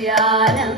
ധ്യാനം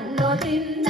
ಅನ್ನೋದಿಂದ